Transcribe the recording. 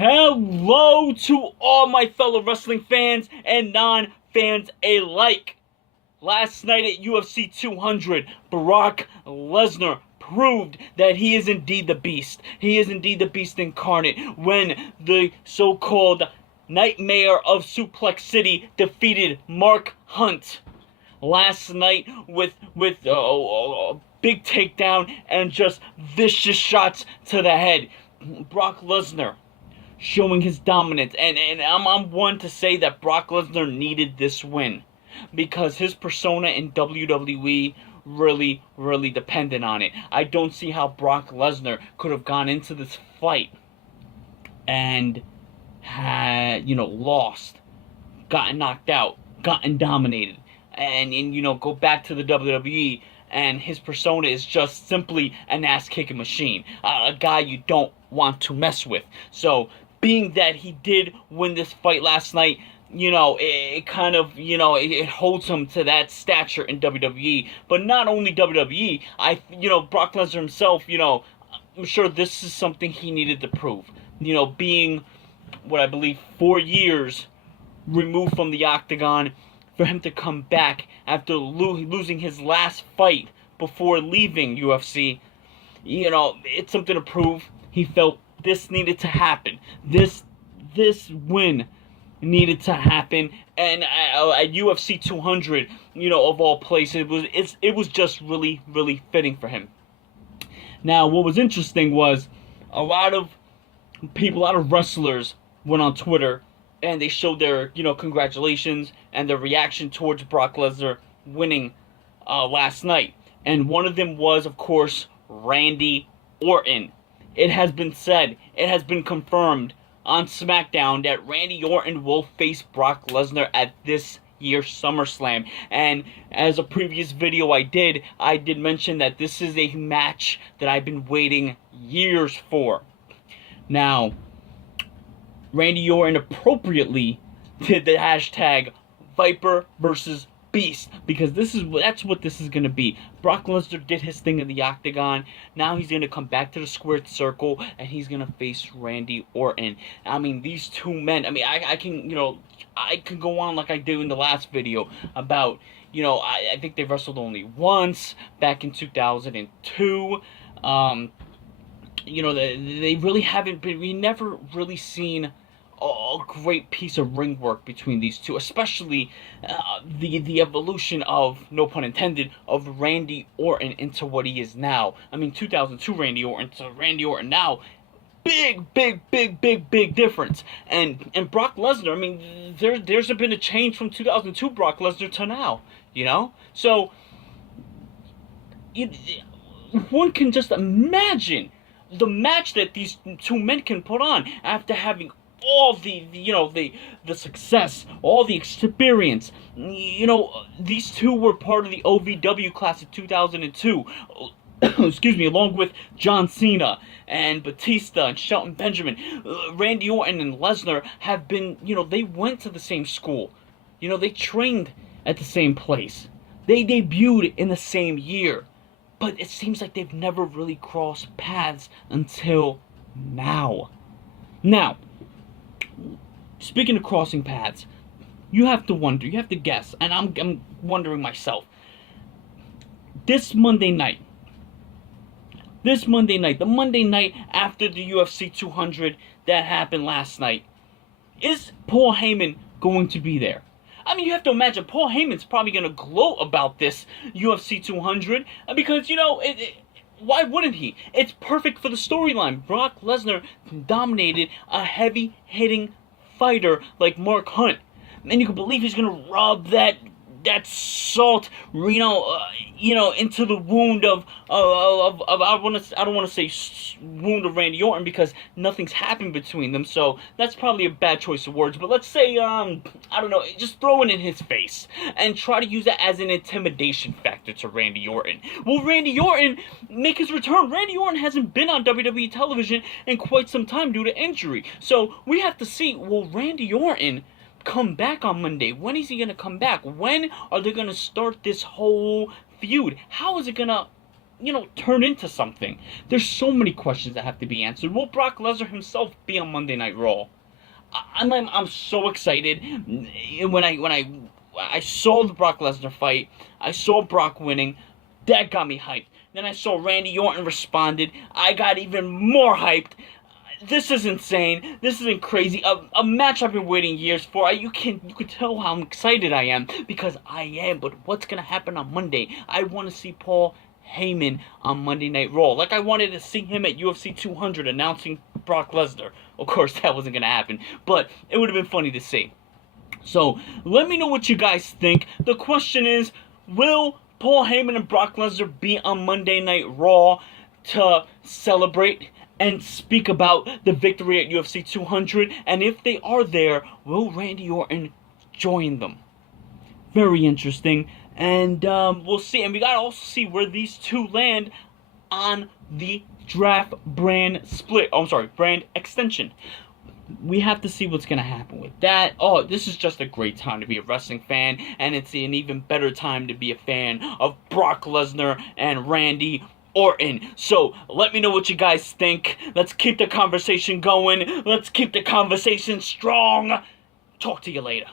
Hello to all my fellow wrestling fans and non-fans alike. Last night at UFC 200, Brock Lesnar proved that he is indeed the beast. He is indeed the beast incarnate when the so-called Nightmare of Suplex City defeated Mark Hunt last night with a big takedown and just vicious shots to the head. Brock Lesnar showing his dominance, and I'm one to say that Brock Lesnar needed this win because his persona in WWE really depended on it. I don't see how Brock Lesnar could have gone into this fight and had, lost, gotten knocked out, gotten dominated, and go back to the WWE and his persona is just simply an ass-kicking machine, a guy you don't want to mess with. So being that he did win this fight last night, it kind of, it holds him to that stature in WWE. But not only WWE, Brock Lesnar himself, I'm sure this is something he needed to prove. Being, what I believe, 4 years removed from the octagon, for him to come back after losing his last fight before leaving UFC, it's something to prove. He felt this needed to happen. This win needed to happen, and at UFC 200, of all places, it was just really fitting for him. Now, what was interesting was a lot of people, a lot of wrestlers went on Twitter and they showed their congratulations and their reaction towards Brock Lesnar winning last night. And one of them was, of course, Randy Orton. It has been said, it has been confirmed on SmackDown that Randy Orton will face Brock Lesnar at this year's SummerSlam. And as a previous video I did mention that this is a match that I've been waiting years for. Now, Randy Orton appropriately did the hashtag Viper versus Beast, because that's what this is going to be. Brock Lesnar did his thing in the octagon. Now he's going to come back to the squared circle and he's going to face Randy Orton. I mean, these two men, I can go on like I did in the last video about, I think they wrestled only once back in 2002. They really haven't been, we never really seen a great piece of ring work between these two, especially the evolution of, no pun intended, of Randy Orton into what he is now. 2002 Randy Orton to Randy Orton now, big difference. And Brock Lesnar, there's been a change from 2002 Brock Lesnar to now, So, one can just imagine the match that these two men can put on after having all the success, all the experience. These two were part of the OVW class of 2002. Excuse me, along with John Cena and Batista and Shelton Benjamin. Randy Orton and Lesnar have been, they went to the same school. They trained at the same place. They debuted in the same year. But it seems like they've never really crossed paths until now. Now, speaking of crossing paths, you have to wonder, you have to guess, and I'm wondering myself. This Monday night, the Monday night after the UFC 200 that happened last night, is Paul Heyman going to be there? You have to imagine Paul Heyman's probably going to gloat about this UFC 200 because, why wouldn't he? It's perfect for the storyline. Brock Lesnar dominated a heavy-hitting fighter like Mark Hunt. And you can believe he's going to rub that salt, into the wound of I don't want to say wound of Randy Orton because nothing's happened between them, so that's probably a bad choice of words. But let's say I don't know, just throw it in his face and try to use that as an intimidation factor to Randy Orton. Will Randy Orton make his return? Randy Orton hasn't been on WWE television in quite some time due to injury, so we have to see, will Randy Orton come back on Monday? When is he going to come back? When are they going to start this whole feud? How is it going to turn into something. There's so many questions that have to be answered. Will Brock Lesnar himself be on Monday Night Raw? I'm so excited. When I saw the Brock Lesnar fight, I saw Brock winning. That got me hyped. Then I saw Randy Orton responded. I got even more hyped. This is insane. This is crazy. A match I've been waiting years for. You can tell how excited I am, because I am. But what's gonna happen on Monday? I want to see Paul Heyman on Monday Night Raw. Like I wanted to see him at UFC 200 announcing Brock Lesnar. Of course, that wasn't gonna happen, but it would have been funny to see. So let me know what you guys think. The question is, will Paul Heyman and Brock Lesnar be on Monday Night Raw to celebrate and speak about the victory at UFC 200? And if they are there, will Randy Orton join them? Very interesting. And we'll see. And we gotta also see where these two land on the draft brand split. Oh, I'm sorry, brand extension. We have to see what's going to happen with that. Oh, this is just a great time to be a wrestling fan, and it's an even better time to be a fan of Brock Lesnar and Randy Orton. So, let me know what you guys think. Let's keep the conversation going. Let's keep the conversation strong. Talk to you later.